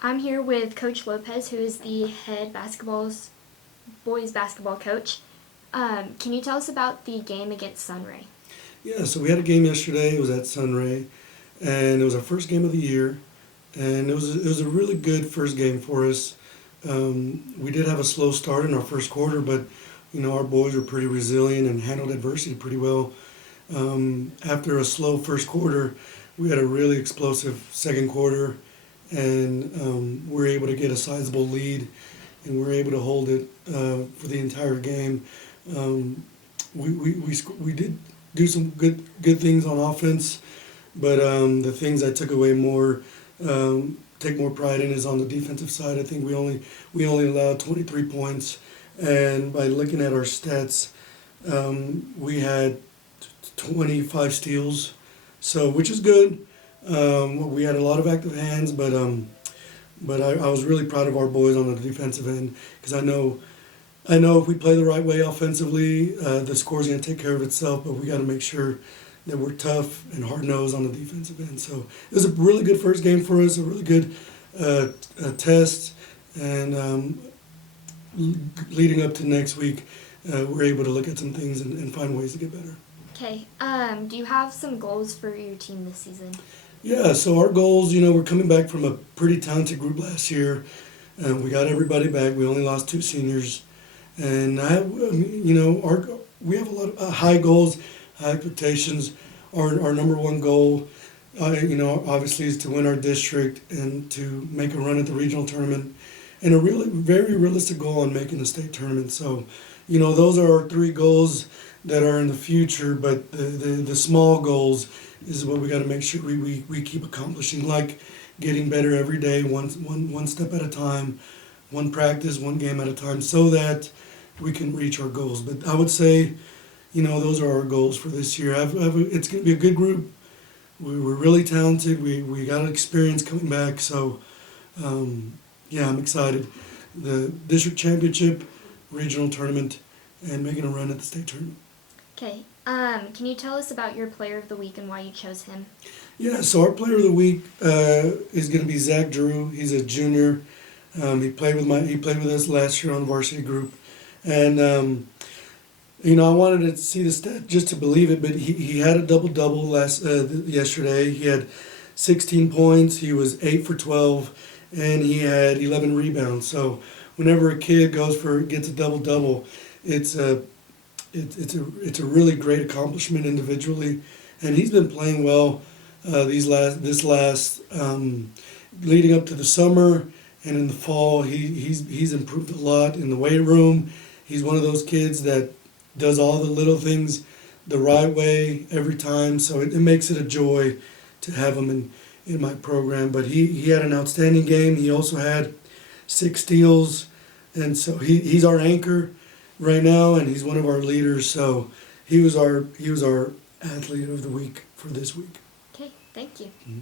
I'm here with Coach Lopez, who is the head boys basketball coach. Can you tell us about the game against Sunray? Yeah, so we had a game yesterday. It was at Sunray, and it was our first game of the year, and it was a really good first game for us. We did have a slow start in our first quarter, but our boys were pretty resilient and handled adversity pretty well. After a slow first quarter, we had a really explosive second quarter, and we were able to get a sizable lead, and we were able to hold it for the entire game. Um, we did do some good things on offense, but the things I took away more, take more pride in is on the defensive side. I think we only allowed 23 points, and by looking at our stats, we had 25 steals, so which is good. We had a lot of active hands, but I was really proud of our boys on the defensive end because I know if we play the right way offensively, the score's going to take care of itself, but we got to make sure that we're tough and hard-nosed on the defensive end. So it was a really good first game for us, a really good test, and leading up to next week, we're able to look at some things and find ways to get better. Okay. Do you have some goals for your team this season? Yeah, so our goals, we're coming back from a pretty talented group last year. We got everybody back. We only lost two seniors. And we have a lot of high goals, high expectations. Our number one goal, obviously is to win our district and to make a run at the regional tournament, and a really very realistic goal on making the state tournament. So, those are our three goals that are in the future. But the small goals is what we got to make sure we keep accomplishing, like getting better every day, one step at a time, one practice, one game at a time, so that we can reach our goals. But I would say, those are our goals for this year. It's going to be a good group. We're really talented. We got experience coming back. So, yeah, I'm excited. The district championship, regional tournament, and making a run at the state tournament. Okay. Can you tell us about your player of the week and why you chose him? Yeah, so our player of the week is going to be Zach Drew. He's a junior. He played with us last year on the varsity group, and I wanted to see the stat just to believe it. But he had a double yesterday. He had 16 points. He was 8 for 12, and he had 11 rebounds. So whenever a kid gets a double, it's a really great accomplishment individually, and he's been playing well leading up to the summer and in the fall. He's improved a lot in the weight room. He's one of those kids that does all the little things the right way every time, so it makes it a joy to have him in my program. But he had an outstanding game. He also had 6 steals, and so he's our anchor right now, and he's one of our leaders. So he was our athlete of the week for this week. Okay. Thank you. Mm-hmm.